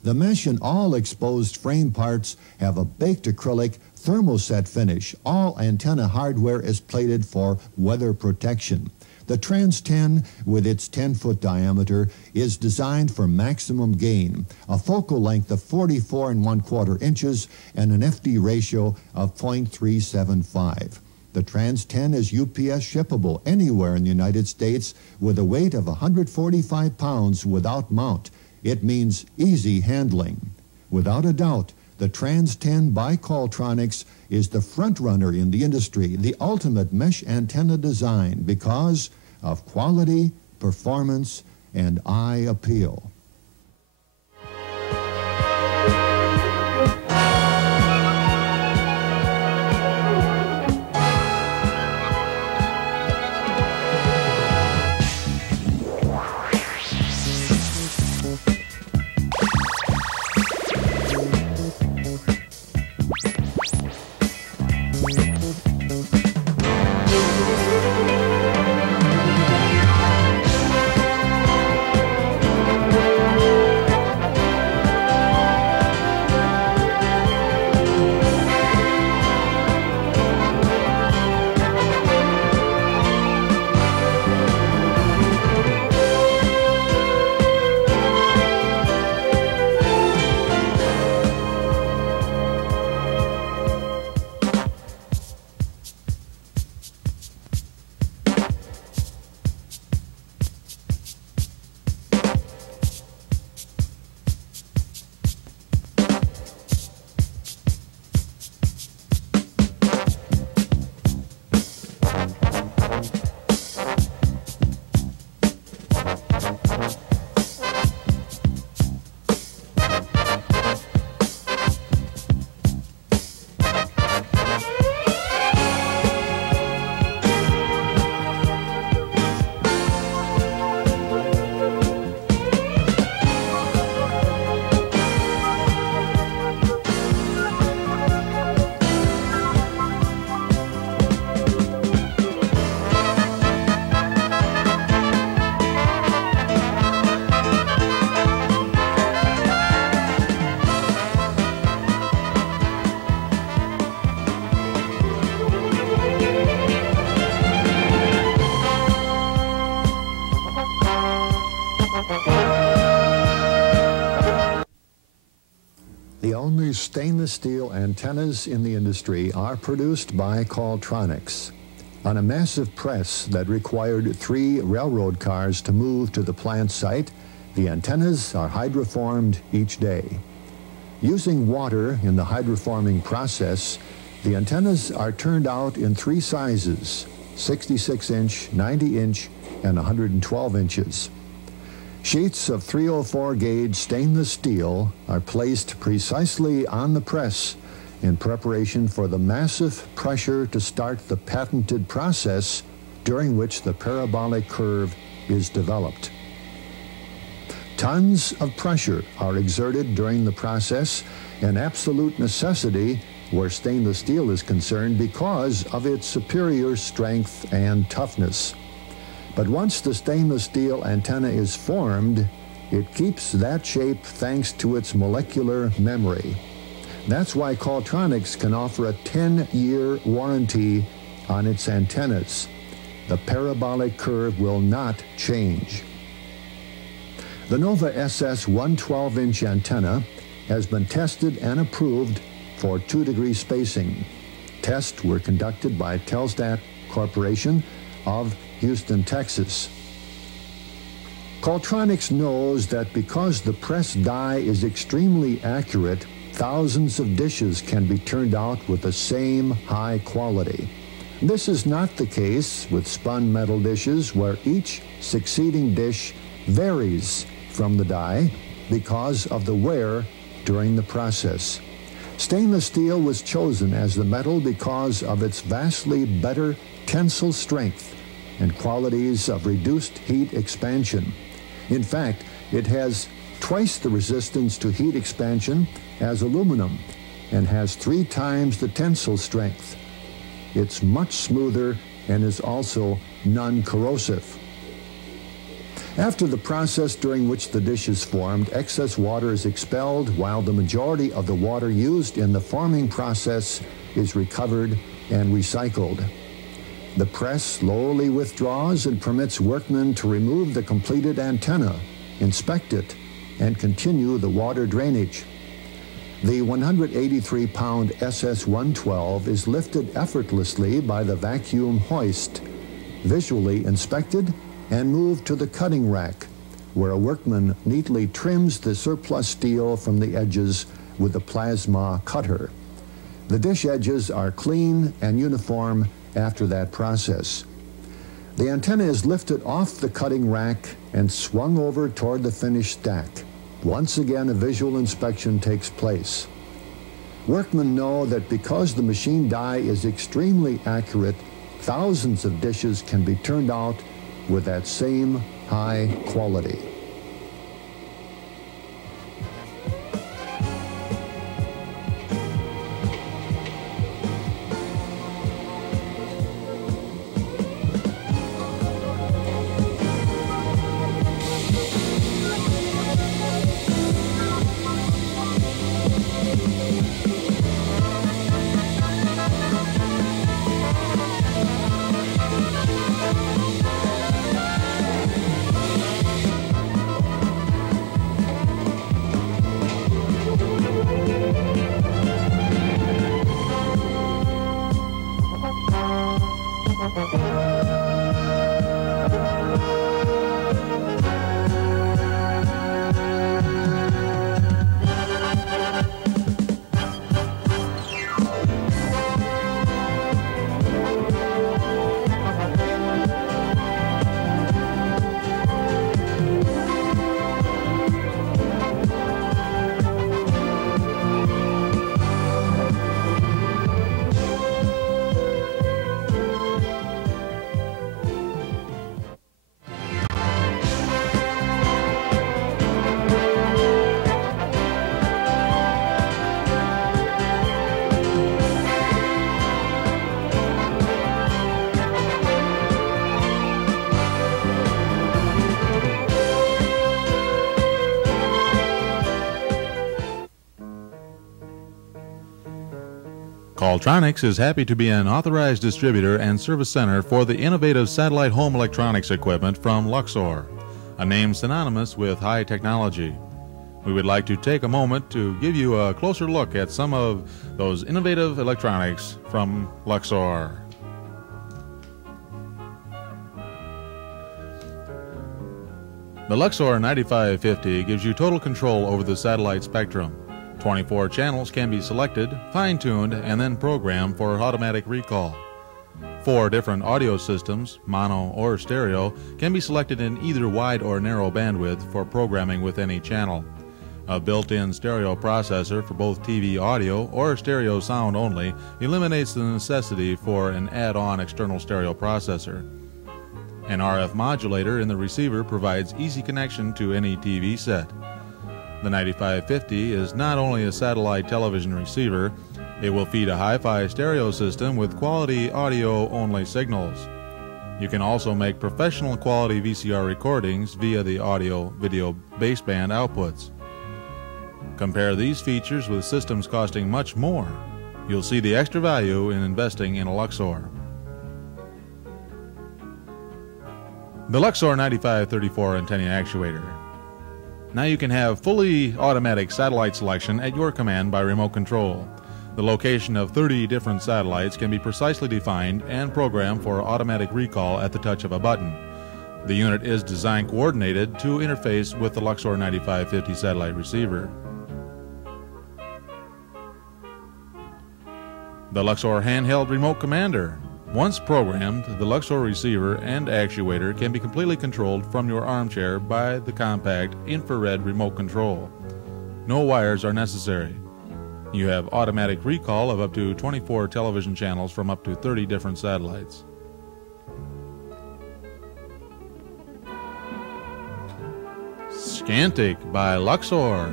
The mesh and all exposed frame parts have a baked acrylic thermoset finish. All antenna hardware is plated for weather protection. The Trans 10, with its 10-foot diameter, is designed for maximum gain, a focal length of 44 1/4 inches and an FD ratio of 0.375. The Trans 10 is UPS shippable anywhere in the United States with a weight of 145 pounds without mount. It means easy handling. Without a doubt, the Trans 10 by Qualtronics is the front runner in the industry, the ultimate mesh antenna design because of quality, performance, and eye appeal. The only stainless steel antennas in the industry are produced by Qualtronics. On a massive press that required 3 railroad cars to move to the plant site, the antennas are hydroformed each day. Using water in the hydroforming process, the antennas are turned out in 3 sizes, 66-inch, 90-inch, and 112 inches. Sheets of 304 gauge stainless steel are placed precisely on the press in preparation for the massive pressure to start the patented process during which the parabolic curve is developed. Tons of pressure are exerted during the process, an absolute necessity where stainless steel is concerned because of its superior strength and toughness. But once the stainless steel antenna is formed, it keeps that shape thanks to its molecular memory. That's why Qualtronics can offer a 10-year warranty on its antennas. The parabolic curve will not change. The Nova SS 112-inch antenna has been tested and approved for 2-degree spacing. Tests were conducted by Telstat Corporation of Houston, Texas. Qualtronics knows that because the press die is extremely accurate, thousands of dishes can be turned out with the same high quality. This is not the case with spun metal dishes, where each succeeding dish varies from the die because of the wear during the process. Stainless steel was chosen as the metal because of its vastly better tensile strength and qualities of reduced heat expansion. In fact, it has twice the resistance to heat expansion as aluminum and has 3 times the tensile strength. It's much smoother and is also non-corrosive. After the process during which the dish is formed, excess water is expelled while the majority of the water used in the forming process is recovered and recycled. The press slowly withdraws and permits workmen to remove the completed antenna, inspect it, and continue the water drainage. The 183-pound SS-112 is lifted effortlessly by the vacuum hoist, visually inspected, and moved to the cutting rack, where a workman neatly trims the surplus steel from the edges with a plasma cutter. The dish edges are clean and uniform after that process. The antenna is lifted off the cutting rack and swung over toward the finished stack. Once again, a visual inspection takes place. Workmen know that because the machine die is extremely accurate, thousands of dishes can be turned out with that same high quality. Qualtronics is happy to be an authorized distributor and service center for the innovative satellite home electronics equipment from Luxor, a name synonymous with high technology. We would like to take a moment to give you a closer look at some of those innovative electronics from Luxor. The Luxor 9550 gives you total control over the satellite spectrum. 24 channels can be selected, fine-tuned, and then programmed for automatic recall. 4 different audio systems, mono or stereo, can be selected in either wide or narrow bandwidth for programming with any channel. A built-in stereo processor for both TV audio or stereo sound only eliminates the necessity for an add-on external stereo processor. An RF modulator in the receiver provides easy connection to any TV set. The 9550 is not only a satellite television receiver, it will feed a hi-fi stereo system with quality audio-only signals. You can also make professional quality VCR recordings via the audio-video baseband outputs. Compare these features with systems costing much more. You'll see the extra value in investing in a Luxor. The Luxor 9534 antenna actuator. Now you can have fully automatic satellite selection at your command by remote control. The location of 30 different satellites can be precisely defined and programmed for automatic recall at the touch of a button. The unit is design coordinated to interface with the Luxor 9550 satellite receiver. The Luxor handheld remote commander. Once programmed, the Luxor receiver and actuator can be completely controlled from your armchair by the compact infrared remote control. No wires are necessary. You have automatic recall of up to 24 television channels from up to 30 different satellites. Scantic by Luxor.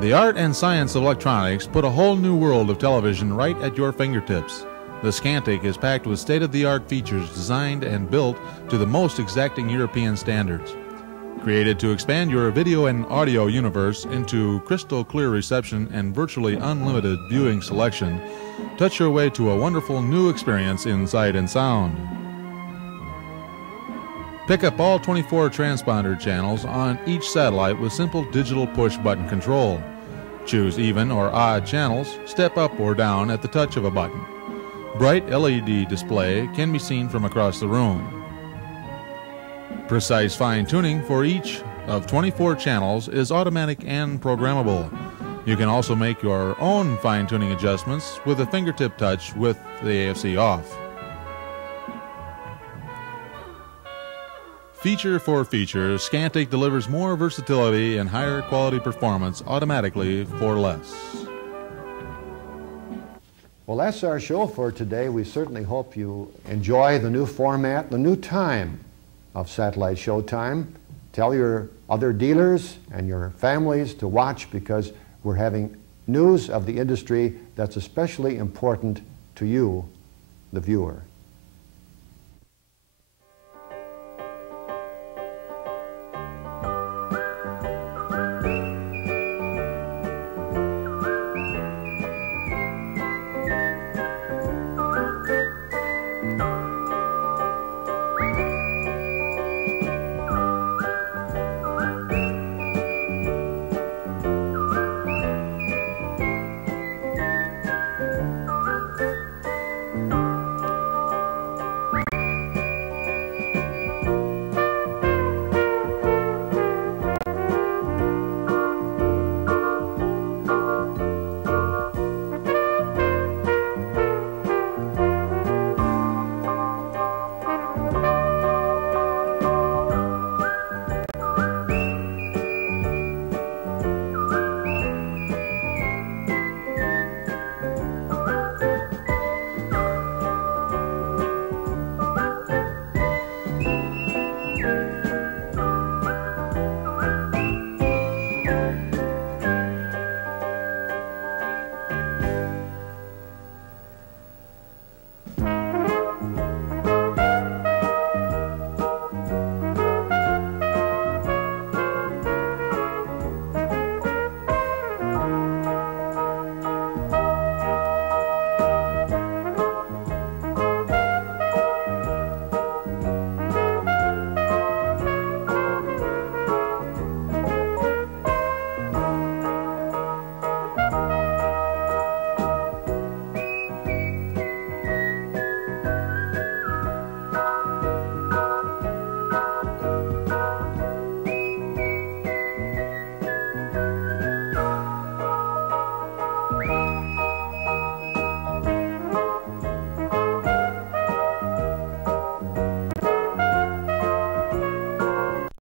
The art and science of electronics put a whole new world of television right at your fingertips. The Scantic is packed with state-of-the-art features designed and built to the most exacting European standards. Created to expand your video and audio universe into crystal clear reception and virtually unlimited viewing selection, touch your way to a wonderful new experience in sight and sound. Pick up all 24 transponder channels on each satellite with simple digital push-button control. Choose even or odd channels, step up or down at the touch of a button. Bright LED display can be seen from across the room. Precise fine-tuning for each of 24 channels is automatic and programmable. You can also make your own fine-tuning adjustments with a fingertip touch with the AFC off. Feature for feature, Scantic delivers more versatility and higher quality performance automatically for less. Well, that's our show for today. We certainly hope you enjoy the new format, the new time of Satellite Showtime. Tell your other dealers and your families to watch, because we're having news of the industry that's especially important to you, the viewer.